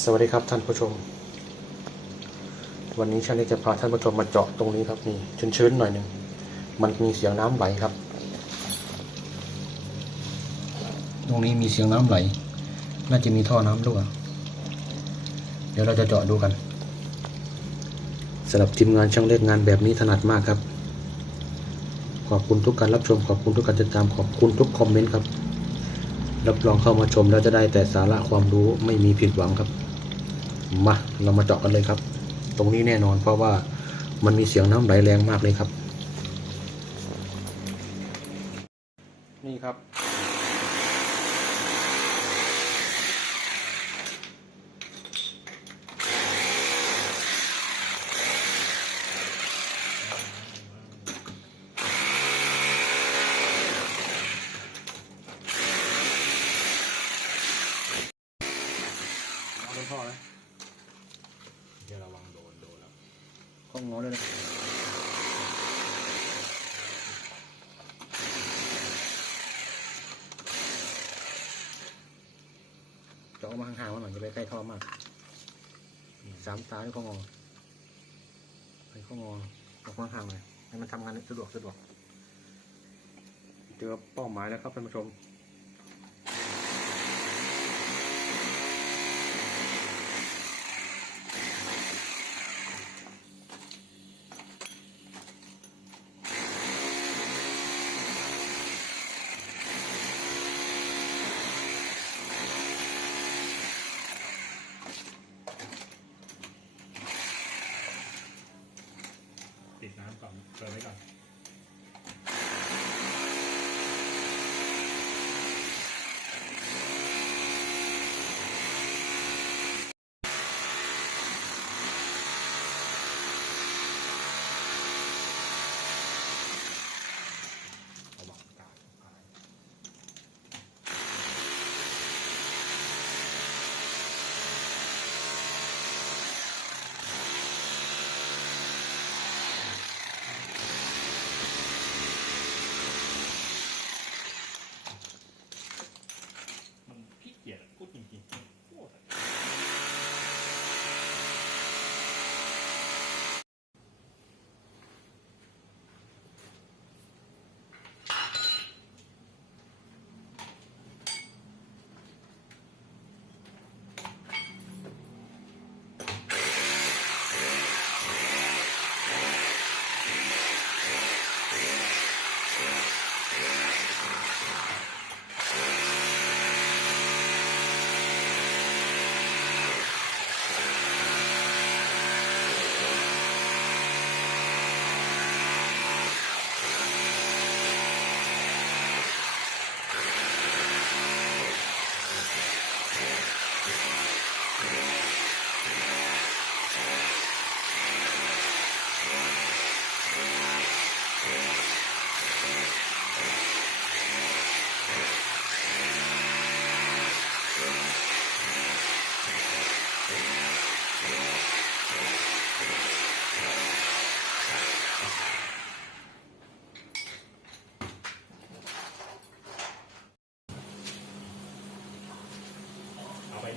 สวัสดีครับท่านผู้ชม วันนี้ฉันจะพาท่านผู้ชมมาเจาะตรงนี้ครับนี่ชื้นๆหน่อยหนึ่งมันมีเสียงน้ำไหลครับ ตรงนี้มีเสียงน้ำไหล น่าจะมีท่อน้ำรั่วเดี๋ยวเราจะเจาะดูกันสำหรับทีมงานช่างเล็กงานแบบนี้ถนัดมากครับ ขอบคุณทุกการรับชมขอบคุณทุกการติดตามขอบคุณทุกคอมเมนต์ครับรับรองเข้ามาชมแล้วจะได้แต่สาระความรู้ไม่มีผิดหวังครับ มาเรามาเจาะกันเลยครับ ตรงนี้แน่นอนเพราะว่ามันมีเสียงน้ำไหลแรงมากเลยครับ นี่ครับ เอาเป็นพ่อนะ จะระวังโดนโดนแล้ว ข้องงอเลยนะเจะออกมาห่างๆมันหน่อยจะไปใกล้ท่อมากสามตาที่ข้องอไปข้องอออกมาห่างๆหน่อยให้มันทำงานสะดวกสะดวกเจอเป้าหมายแล้วครับท่านผู้ชม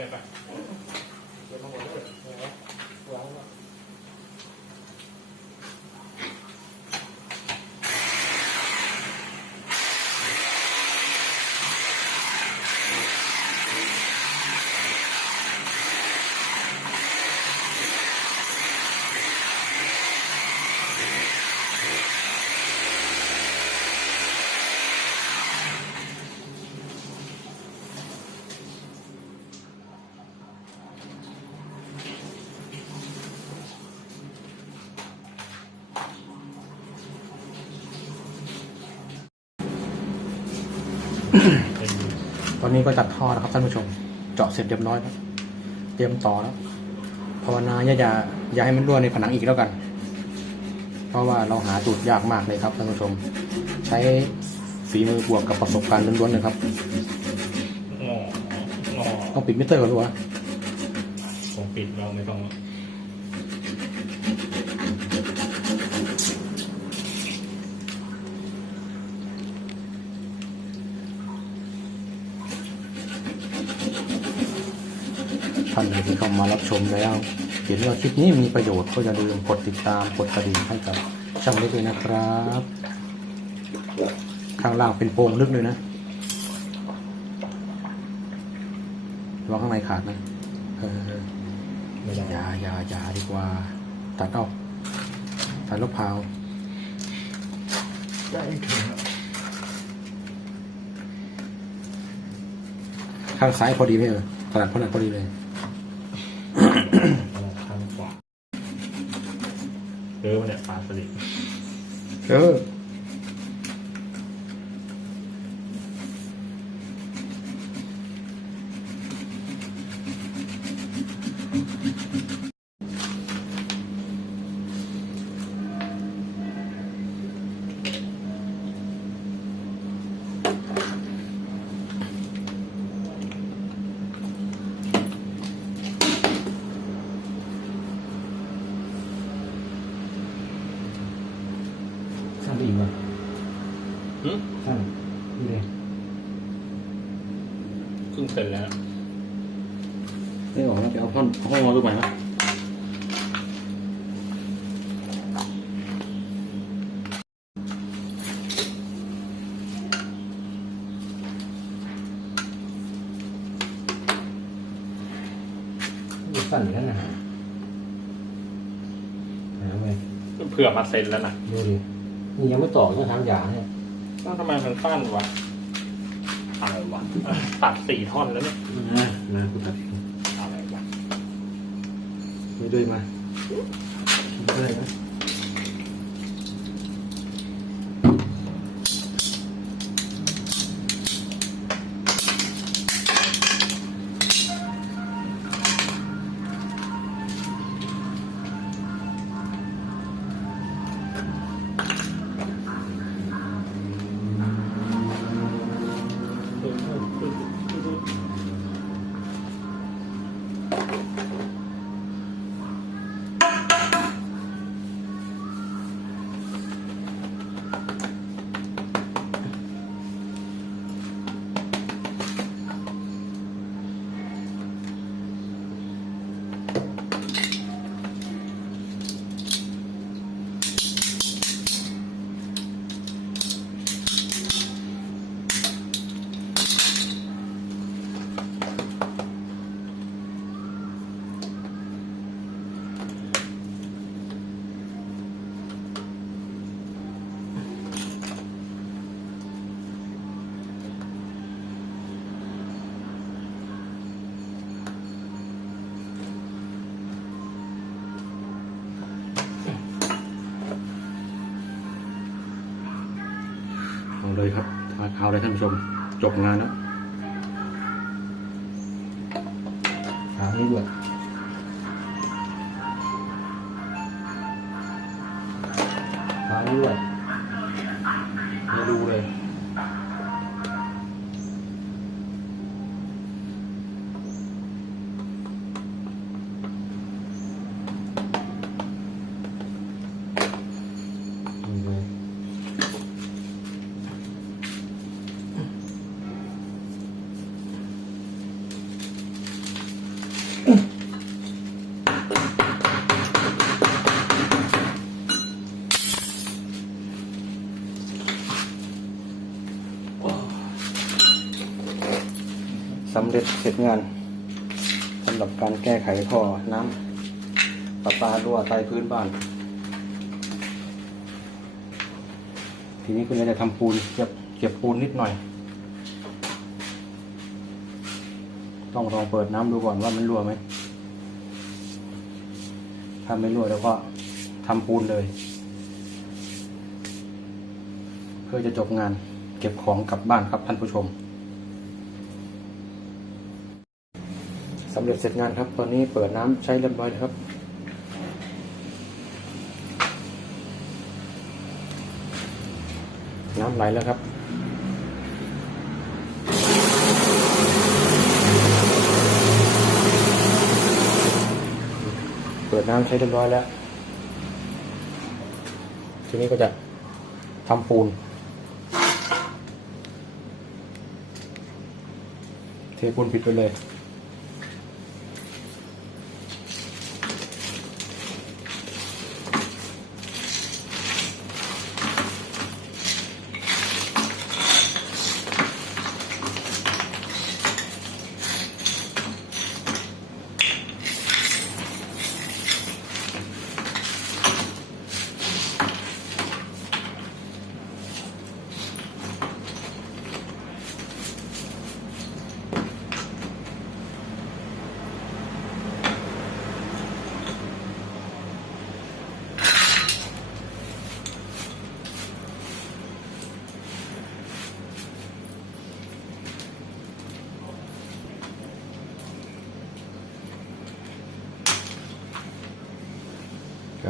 เอาไปเรื่อยไป ตอนนี้ก็จัดท่อแล้วครับท่านผู้ชม เจาะเสร็จเรียบร้อยแล้วเตรียมต่อแล้วภาวนาอย่าอย่าอย่าให้มันรั่วในผนังอีกแล้วกัน เพราะว่าเราหาจุดยากมากเลยครับท่านผู้ชม ใช้ฝีมือบวกกับประสบการณ์ล้วนๆเลยครับงองอต้องปิดมิเตอร์ก่อนด้วยวะผมปิดเราไม่ต้อง ท่านใดที่เข้ามารับชมแล้ว เห็นว่าคลิปนี้มีประโยชน์ก็อย่าลืมกดติดตามกดกระดิ่งให้กับช่องเล็กด้วยนะครับ ข้างล่างเป็นโพรงลึกเลยนะระวังข้างในขาดนะเออไม่ได้อยาอยายาดีกว่า ตัดออกตัดลูกพาวได้ถึงข้างซ้ายพอดีไหมเออขนาดขนาดพอดีเลย ทางขวาเจอมันเนี่ยปลาสลิดเออสั้นไปอีกไหม หืม สั้นนี่เลย ครึ่งเซนแล้วไม่ออกแล้วไปเอาท่อนเอาห้องนอนตัวใหม่มาสั่นอยู่นั่นนะหาหาไปเผื่อมาเซนแล้วนะดูดินี่ยังไม่ต่อต้องทำยาเนี่ย ต้องทำไมมันสั้นวะอะไรวะตัดสี่ท่อนแล้วเนี่ยนะนะคุณตัดอะไรวะไม่ด้วยมาไม่ด้วยนะ เอาเลยท่านผู้ชม จบงานแล้วหาไม่ด้วยหาไม่ด้วยไม่ดูเลยำเร็จเสร็จงานสำหรับการแก้ไขท่อน้ำประปารั่วใต้พื้นบ้าน ทีนี้คุณจะทำปูนเก็บเก็บปูนนิดหน่อย ต้องลองเปิดน้ำดูก่อนว่ามันรั่วไหมถ้าไม่รั่วแล้วก็ทำปูนเลย เพื่อจะจบงานเก็บของกลับบ้านครับท่านผู้ชมำเร็จเสร็จงานครับ ตอนนี้เปิดน้ำใช้เรียบร้อยแล้วครับ น้ำไหลแล้วครับเปิดน้ำใช้เรียบร้อยแล้ว ทีนี้ก็จะทำปูน เทปูนปิดไปเลย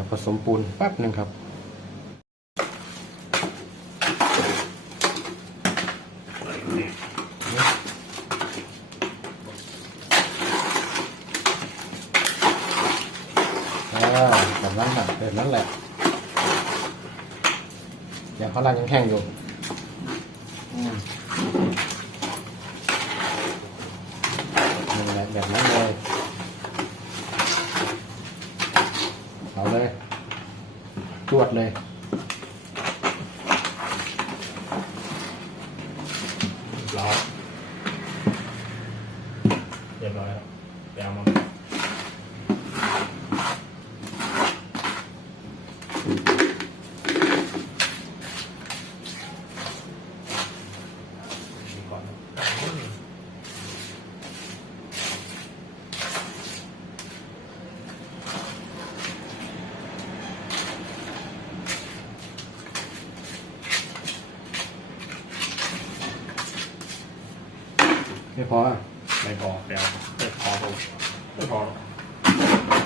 กับผสมปูนแป๊บหนึ่งครับแบบนั้นแหละแบบนั้นแหละเดี๋ยวเขาลังยังแห้งอยู่นี่แหละแบบนั้นเลย เอาเลย จวดเลย ร้อยเรียบร้อยแล้วไปเอามาดีก่อน ไม่พออะไม่พอไปเอาไม่พอผมไม่พอหรอก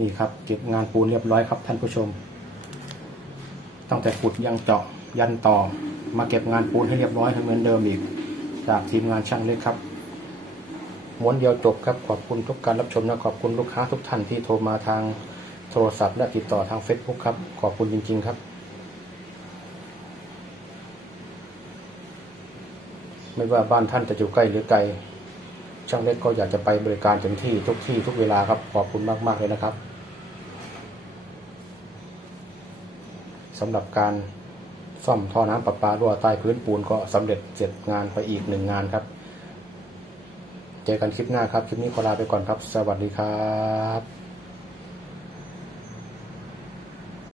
นี่ครับเก็บงานปูนเรียบร้อยครับท่านผู้ชม ตั้งแต่ขุดยังเจาะยันต่อ มาเก็บงานปูนให้เรียบร้อยเหมือนเดิมอีก จากทีมงานช่างเล็กครับม้วนเดียวจบครับขอบคุณทุกการรับชมและขอบคุณลูกค้าทุกท่านที่โทรมาทางโทรศัพท์และติดต่อทาง Facebook ครับ ขอบคุณจริง ๆ ครับ ไม่ว่าบ้านท่านจะอยู่ใกล้หรือไกล ช่างเล็กก็อยากจะไปบริการเต็มที่ทุกที่ทุกเวลาครับ ขอบคุณมาก ๆ เลยนะครับ สำหรับการซ่อมท่อน้ำประปารั่วใต้พื้นปูนก็สำเร็จเสร็จงานไปอีกหนึ่งงานครับ เจอกันคลิปหน้าครับ คลิปนี้ขอลาไปก่อนครับ สวัสดีครับ